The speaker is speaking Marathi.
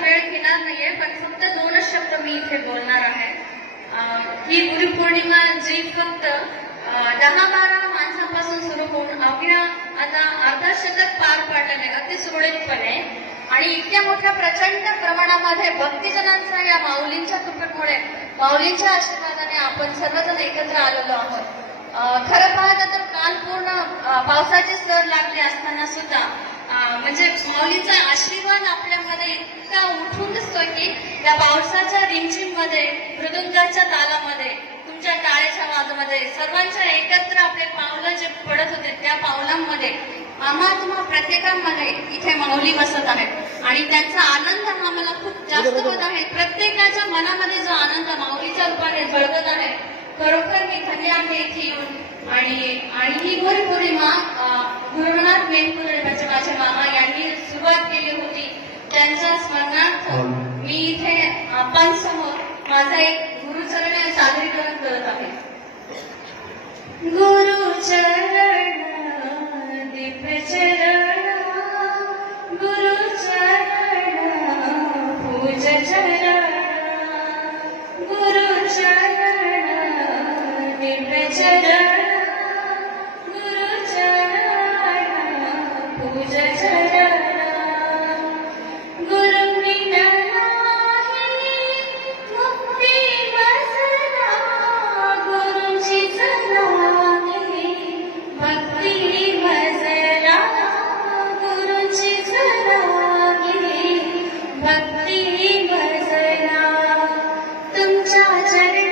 वेळ घेणार नाहीये, पण फक्त 2च शब्द मी इथे बोलणार आहे. ही गुरुपौर्णिमा जी फक्त 10-12 माणसांपासून सुरू होऊन अवघ्या आता अर्धा शतक पार पाडलेले अगदी सुरळीतपणे आणि इतक्या मोठ्या प्रचंड प्रमाणामध्ये भक्तिजनांचा या माऊलींच्या कृपेमुळे माऊलींच्या आशीर्वादाने आपण सर्वजण एकत्र आलेलो आहोत. खरं पाहता तर काल पूर्ण पावसाची सर लागली असताना सुद्धा म्हणजे माऊलीचा आशीर्वाद आपल्यामध्ये इतका उठून दिसतोय की या पावसाच्या रिमझिम मध्ये मृदुंगाच्या तालामध्ये तुमच्या टाळ्याच्या आवाजामध्ये सर्वांच्या एकत्र आपले पावलं जे पडत होते त्या पावलांमध्ये आम्हा प्रत्येकामध्ये इथे माऊली बसत आहेत आणि त्यांचा आनंद हा मला खूप जास्त होत आहे. प्रत्येकाच्या मनामध्ये जो आनंद माऊलीच्या रूपाने झळकत आहे, खरोखर मी धन्य आहे इथे येऊन. आणि ही गुरुपौर्णिमा गुरुनाथ मेनपुरे माझे मामा यांनी सुरुवात केली होती. त्यांच्या स्मरणार्थ मी इथे आपणसमोर माझा एक गुरुचरण सादरीकरण करत आहे. गुरुचरण दिव्य चरण, गुरुचरण पूज चरण, गुरुचरण दिव्य चरण, गुरुचरण पूज चरण. भक्ती भजना तुमच्या चरण